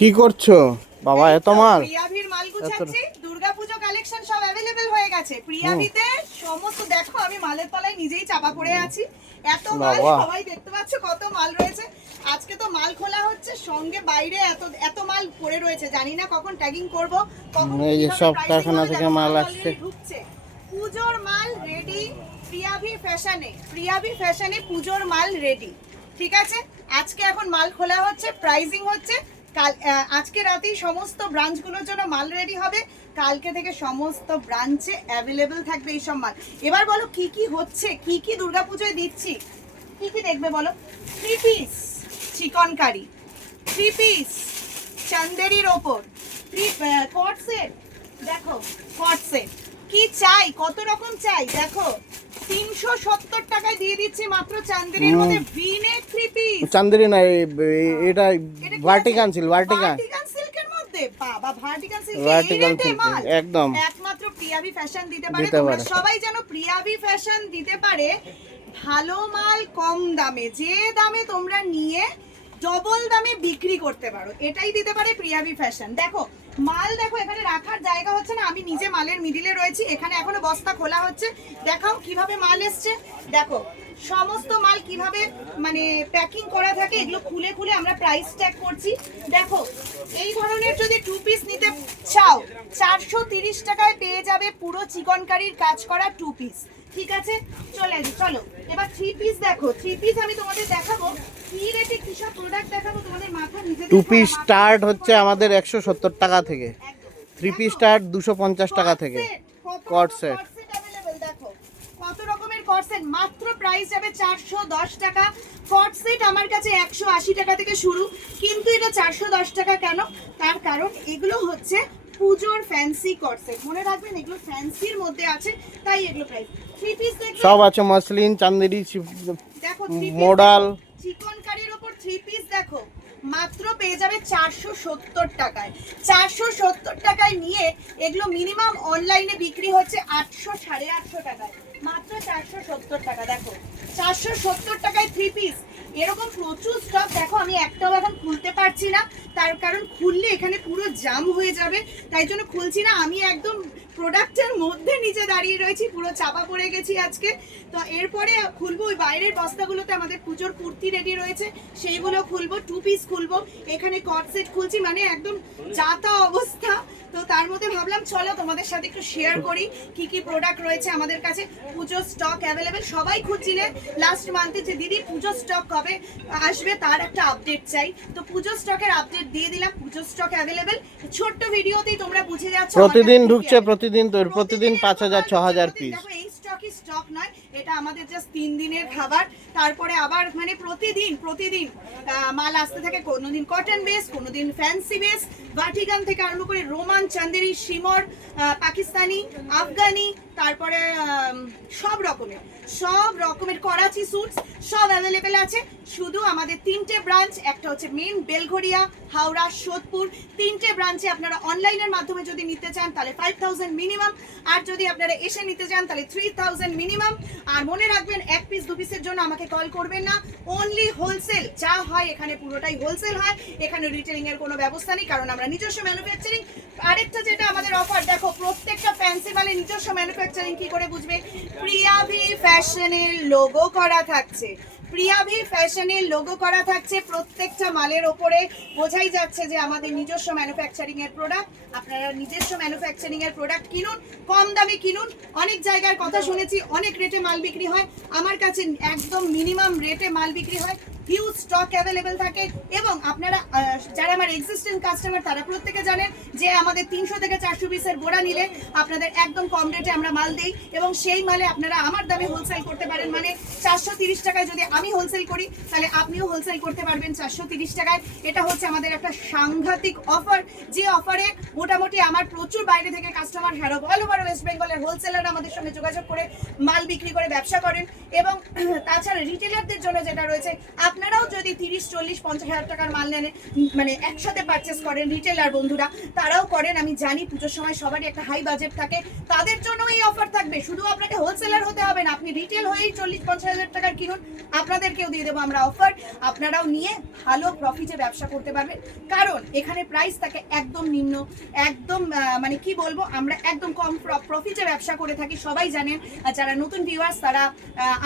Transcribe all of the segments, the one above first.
কি করছো বাবা? এত মাল প্রিয়াভির মাল গুছাচ্ছি। দুর্গাপূজা কালেকশন সব अवेलेबल হয়ে গেছে প্রিয়াভিতে। সমস্ত দেখো আমি মালের তলায় নিজেই চাপা পড়ে আছি। এত মাল সবাই দেখতে পাচ্ছ কত মাল রয়েছে। আজকে তো মাল খোলা হচ্ছে, সঙ্গে বাইরে এত এত মাল পড়ে রয়েছে। জানি না কখন ট্যাগিং করব, কখন এই যে সব কারখানা থেকে মাল আসছে। ঢুকছে পূজোর মাল রেডি প্রিয়াভি ফ্যাশনে। প্রিয়াভি ফ্যাশনে পূজোর মাল রেডি, ঠিক আছে। আজকে এখন মাল খোলা হচ্ছে, প্রাইজিং হচ্ছে। কাল আজকে রাতেই সমস্ত ব্রাঞ্চগুলোর জন্য মাল রেডি হবে। কালকে থেকে সমস্ত ব্রাঞ্চে অ্যাভেলেবল থাকবে এই সব মাল। এবার বলো কি কি হচ্ছে, কি কি দুর্গাপূজায় দিচ্ছি, কি কি দেখবে বলো। 3 পিস চিকন কারি, 3 পিস চান্দেরির ওপর, 3 কট সেট। দেখো কট সেট কি চাই, কত রকম চাই দেখো। 370 টাকায় দিয়ে দিচ্ছি মাত্র চান্দেরির মধ্যে ভি-নেক 3 পিস। চান্দেরি না, এটা ভার্টিকান সিল্ক। ভার্টিকান সিল্কের মধ্যে বাবা, ভার্টিকান সিল্ক একদম একমাত্র প্রিয়াভি ফ্যাশন দিতে পারে। তোমরা সবাই জানো প্রিয়াভি ফ্যাশন দিতে পারে ভালো মাল কম দামে, যে দামে তোমরা নিয়ে ডবল দামে বিক্রি করতে পারো, এটাই দিতে পারে প্রিয়াভি ফ্যাশন। দেখো মাল দেখো, এখানে রাখার জায়গা হচ্ছে না, আমি নিজে মালের মিডিলে রয়েছি। এখানে এখনো বস্তা খোলা হচ্ছে, দেখাও কিভাবে মাল এসছে। দেখো সমস্ত মাল কিভাবে মানে প্যাকিং করা থাকে, এগুলো খুলে খুলে আমরা প্রাইস ট্যাগ করছি। দেখো এই ধরনের যদি 2 পিস নিতে চাও 430 টাকায় পেয়ে যাবে পুরো চিকন কারির কাজ করা 2 পিস, ঠিক আছে। চলো এবার 3 পিস দেখো। 3 পিস আমি তোমাদের দেখাবো কি রেটে কি সব প্রোডাক্ট দেখাবো, তোমাদের মাথা নিজে। 2 পিস স্টার্ট হচ্ছে আমাদের 170 টাকা থেকে, 3 পিস স্টার্ট 250 টাকা থেকে। কট সেট দেখো কত রকমের কট সেট, মাত্র প্রাইস যাবে 410 টাকা। কট সেট আমার কাছে 180 টাকা থেকে শুরু, কিন্তু এটা 410 টাকা কেন, তার কারণ এগুলো হচ্ছে পূজোর ফ্যান্সি কট সেট। মনে রাখবেন এগুলো ফ্যান্সির মধ্যে আছে, তাই এগুলো প্রাইস। 3 পিস দেখো সব আছে, মসলিন, চান্দেরি, দেখো মডাল, চিকন কারির উপর 3 পিস দেখো মাত্র পেয়ে যাবে 470 টাকায়। 470 টাকায় নিয়ে এগুলো মিনিমাম অনলাইনে বিক্রি হচ্ছে 800 850 টাকায়, মাত্র 470 টাকা। দেখো 470 টাকায় 3 পিস, এরকম প্রচুর স্টক। দেখো আমি একটাও এখন খুলতে পারছি না, তার কারণ খুললে এখানে পুরো জাম হয়ে যাবে, তাই জন্য খুলছি না। আমি একদম প্রোডাক্টের মধ্যে নিচে দাঁড়িয়ে রয়েছি, পুরো চাপা পড়ে গেছি আজকে। তো এরপরে খুলবো ওই বাইরের বস্তাগুলোতে আমাদের পুজোর কুর্তি রেডি রয়েছে, সেইগুলো খুলবো। 2 পিস খুলবো, এখানে কট সেট খুলছি, মানে একদম যাতা অবস্থা। তো তার মধ্যে ভাবলাম চলো তোমাদের সাথে একটু শেয়ার করি কি কি প্রোডাক্ট রয়েছে আমাদের কাছে। পুজোর স্টক অ্যাভেলেবেল, সবাই খুঁজছিলে লাস্ট মান্থে যে দিদি পুজোর স্টক কবে আসবে তার একটা আপডেট চাই, তো পুজোর স্টকের আপডেট দিয়ে দিলাম। পুজোর স্টক অ্যাভেলেবেল, ছোট্ট ভিডিওতেই তোমরা বুঝে যাচ্ছ। প্রতিদিন ঢুকছে, প্রতিদিন 5000 6000 পিস। দেখো এই স্টকই স্টক নয়, এটা আমাদের জাস্ট 3 দিনের খাবার। তারপরে আবার মানে প্রতিদিন মাল আসতে থাকে, কোনোদিন কটন বেস, কোনোদিন ফ্যান্সি বেস, ভার্টিকান থেকে আরম্ভ করে রোমান, চান্দেরি, শিমর, পাকিস্তানি, আফগানি, তারপরে সব রকমের করাচি স্যুটস সব অ্যাভেলেবেল আছে। শুধু আমাদের 3টে ব্রাঞ্চ, একটা হচ্ছে মেন বেলঘড়িয়া, হাওড়া, সোদপুর। 3টে ব্রাঞ্চে আপনারা অনলাইনের মাধ্যমে যদি নিতে চান তাহলে 5000 মিনিমাম, আর যদি আপনারা এসে নিতে চান তাহলে 3000 মিনিমাম। আর মনে রাখবেন 1 পিস 2 পিসের জন্য আমাকে কল করবেন না, অনলি হোলসেল। যা হয় এখানে পুরোটাই হোলসেল হয়, এখানে রিটেলিং এর কোনো ব্যবস্থা নেই, কারণ আমরা নিজস্ব ম্যানুফ্যাকচারিং। আরেকটা যেটা আমাদের অফার, দেখো প্রত্যেকটা ফ্যান্সি মালে নিজস্ব ম্যানুফ্যাকচারিং কি করে বুঝবে, প্রিয়াভি ফ্যাশনের লোগো করা থাকছে। প্রিয়াভি ফ্যাশনের লোগো করা থাকছে প্রত্যেকটা মালের ওপরে, বোঝাই যাচ্ছে যে আমাদের নিজস্ব ম্যানুফ্যাকচারিং এর প্রোডাক্ট। আপনারা নিজস্ব ম্যানুফ্যাকচারিং এর প্রোডাক্ট কিনুন, কম দামে কিনুন। অনেক জায়গার কথা শুনেছি অনেক রেটে মাল বিক্রি হয়, আমার কাছে একদম মিনিমাম রেটে মাল বিক্রি হয়। হিউজ স্টক অ্যাভেলেবেল থাকে, এবং আপনারা যারা আমার এক্সিস্টিং কাস্টমার তারা প্রত্যেকে জানেন যে আমাদের 300 থেকে 400 পিসের বোরা নিলে আপনাদের একদম কম রেটে আমরা মাল দেই, এবং সেই মালে আপনারা আমার দামে হোলসেল করতে পারেন। মানে 430 টাকায় যদি আমি হোলসেল করি তাহলে আপনিও হোলসেল করতে পারবেন 430 টাকায়। এটা হচ্ছে আমাদের একটা সাংঘাতিক অফার, যে অফারে মোটামুটি আমার প্রচুর বাইরে থেকে কাস্টমার, অল ওভার ওয়েস্ট বেঙ্গলের হোলসেলার আমাদের সঙ্গে যোগাযোগ করে মাল বিক্রি করে ব্যবসা করেন। এবং তাছাড়া রিটেলারদের জন্য যেটা রয়েছে, আপনারাও যদি 30, 40, 50 হাজার টাকার মাল নেন, মানে একসাথে পারচেস করেন, রিটেলার বন্ধুরা তারাও করেন, আমি জানি পুজোর সময় সবারই একটা হাই বাজেট থাকে, তাদের জন্য এই অফার থাকবে। শুধু আপনাকে হোলসেলার হতে হবে না, আপনি রিটেল হয়েই 40-50 হাজার টাকার কিনুন, আপনাদেরকেও দিয়ে দেবো আমরা অফার। আপনারাও নিয়ে ভালো প্রফিটে ব্যবসা করতে পারবেন, কারণ এখানে প্রাইস থাকে একদম নিম্ন, একদম মানে কি বলবো, আমরা একদম কম প্রফিটে ব্যবসা করে থাকি, সবাই জানেন। আর যারা নতুন ভিউয়ার্স তারা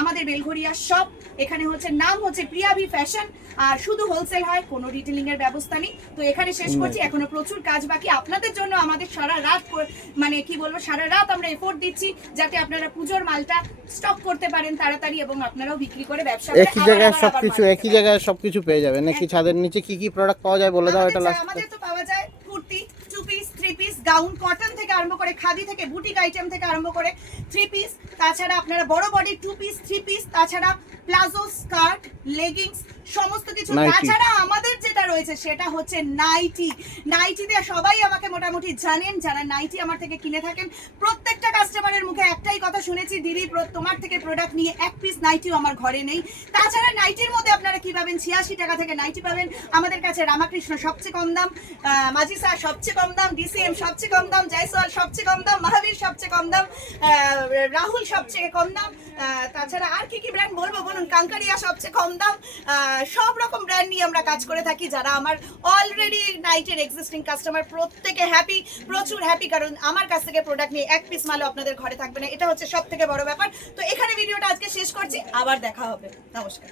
আমাদের বেলঘরিয়া শপ, এখানে হচ্ছে নাম হচ্ছে প্রিয়াভি ফ্যাশন, আর শুধু হোলসেল হয়, কোনো রিটেলিং এর ব্যবস্থা নেই। তো এখানে শেষ করছি, এখনো প্রচুর কাজ বাকি আপনাদের জন্য। আমাদের সারা রাত মানে কি বলবো, সারা রাত আমরা এফোর্ট দিচ্ছি যাতে আপনারা পুজোর মালটা স্টক করতে পারেন তাড়াতাড়ি, এবং আপনারাও বিক্রি করে ব্যবসা করে একই জায়গায় সবকিছু, একই জায়গায় সবকিছু পেয়ে যাবে নাকি? ছাদের নিচে কি কি প্রোডাক্ট পাওয়া যায় বলে দাও এটা লাস্ট। আমাদের তো পাওয়া যায় kurti, 2 piece, 3 piece, gown, cotton থেকে আরম্ভ করে খাদি থেকে বুটিক আইটেম থেকে আরম্ভ করে 3 পিস, তাছাড়া আপনারা বড় বডি 2 পিস, 3 পিস, তাছাড়া প্লাজো, স্কার্ট, লেগিংস, সমস্ত কিছু। তাছাড়া আমাদের যেটা রয়েছে সেটা হচ্ছে নাইটি। নাইটিতে সবাই আমাকে মোটামুটি জানেন, যারা নাইটি আমার থেকে কিনে থাকেন, প্রত্যেকটা কাস্টমারের মুখে একটাই কথা শুনেছি, দিদি তোমার থেকে প্রোডাক্ট নিয়ে 1 পিস নাইটিও আমার ঘরে নেই। তাছাড়া নাইটির মধ্যে আপনারা কি পাবেন, 86 টাকা থেকে নাইটি পাবেন আমাদের কাছে। রামাকৃষ্ণ সবচেয়ে কম দাম, মাঝি স্যার সবচেয়ে কম দাম, ডিসিএম সবচেয়ে কম দাম, জয়সওয়াল সবচেয়ে কম দাম, মহাবীর সবচেয়ে কম দাম, রাহুল সবচেয়ে কম দাম, তাছাড়া আর কি কি ব্র্যান্ড বলবো বলুন, কাঙ্কারিয়া সবচেয়ে কম দাম। সব রকম ব্র্যান্ড নিয়ে আমরা কাজ করে থাকি। যারা আমার অলরেডি নাইটের এক্সিস্টিং কাস্টমার, প্রত্যেকে হ্যাপি, প্রচুর হ্যাপি, কারণ আমার কাছ থেকে প্রোডাক্ট নিয়ে 1 পিস মালও আপনাদের ঘরে থাকবে না, এটা হচ্ছে সব থেকে বড় ব্যাপার। তো এখানে ভিডিওটা আজকে শেষ করছি, আবার দেখা হবে, নমস্কার।